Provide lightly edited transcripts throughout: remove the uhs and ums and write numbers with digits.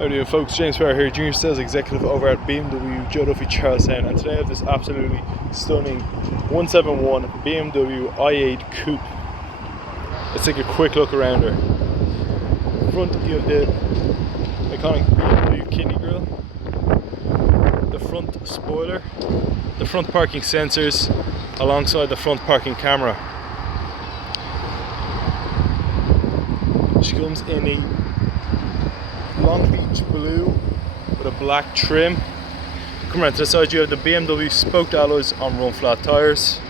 How are you doing, folks? James Farr here, Junior Sales Executive over at BMW Joe Duffy Charlestown, and today I have this absolutely stunning 171 BMW i8 Coupe. Let's take a quick look around her. Front, you have the iconic BMW kidney grille, the front spoiler, the front parking sensors alongside the front parking camera. She comes in a long beach blue with a black trim. Come around to the side, you have the BMW spoked alloys on run flat tyres.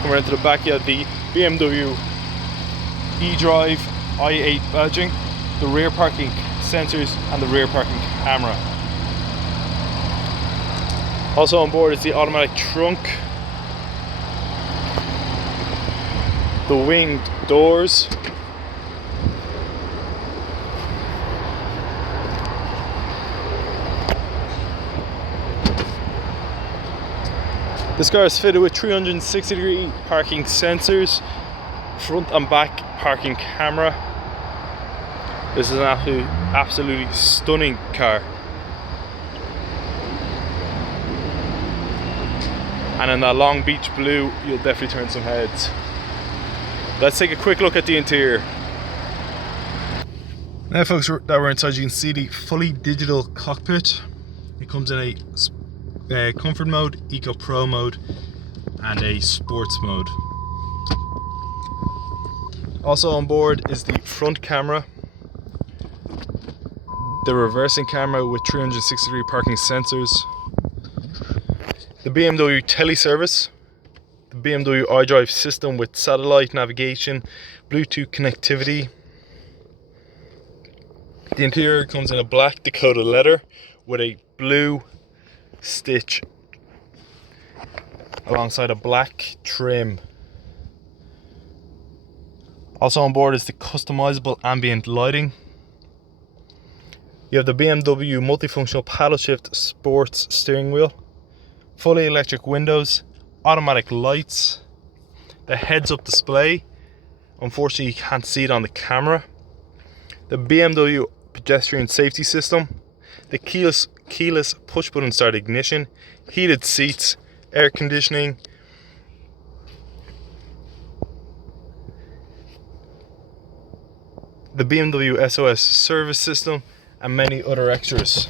Come around to the back, you have the BMW eDrive i8 badging, the rear parking sensors and the rear parking camera. Also on board is the automatic trunk, the winged doors, this car is fitted with 360-degree parking sensors, front and back parking camera. This is an absolutely stunning car. And in that long beach blue, you'll definitely turn some heads. Let's take a quick look at the interior. Now folks, that we're inside, you can see the fully digital cockpit. It comes in a comfort mode, Eco Pro mode and a sports mode. Also on board is the front camera, the reversing camera with 360-degree parking sensors, the BMW teleservice, the BMW iDrive system with satellite navigation, Bluetooth connectivity. The interior comes in a black Dakota leather with a blue stitch alongside a black trim. Also on board is the customizable ambient lighting. You have the BMW multifunctional paddle shift sports steering wheel, fully electric windows, automatic lights, the heads-up display. Unfortunately, you can't see it on the camera. The BMW pedestrian safety system, the keyless push-button start ignition, heated seats, air conditioning, the BMW SOS service system, and many other extras.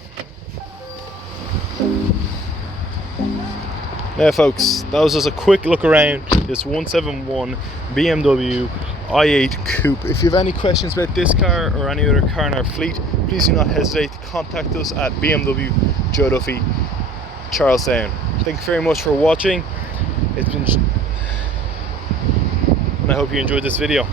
Now folks, that was just a quick look around this 171 BMW i8 Coupe. If you have any questions about this car or any other car in our fleet, please do not hesitate to contact us at BMW Joe Duffy Charlestown. Thank you very much for watching. And I hope you enjoyed this video.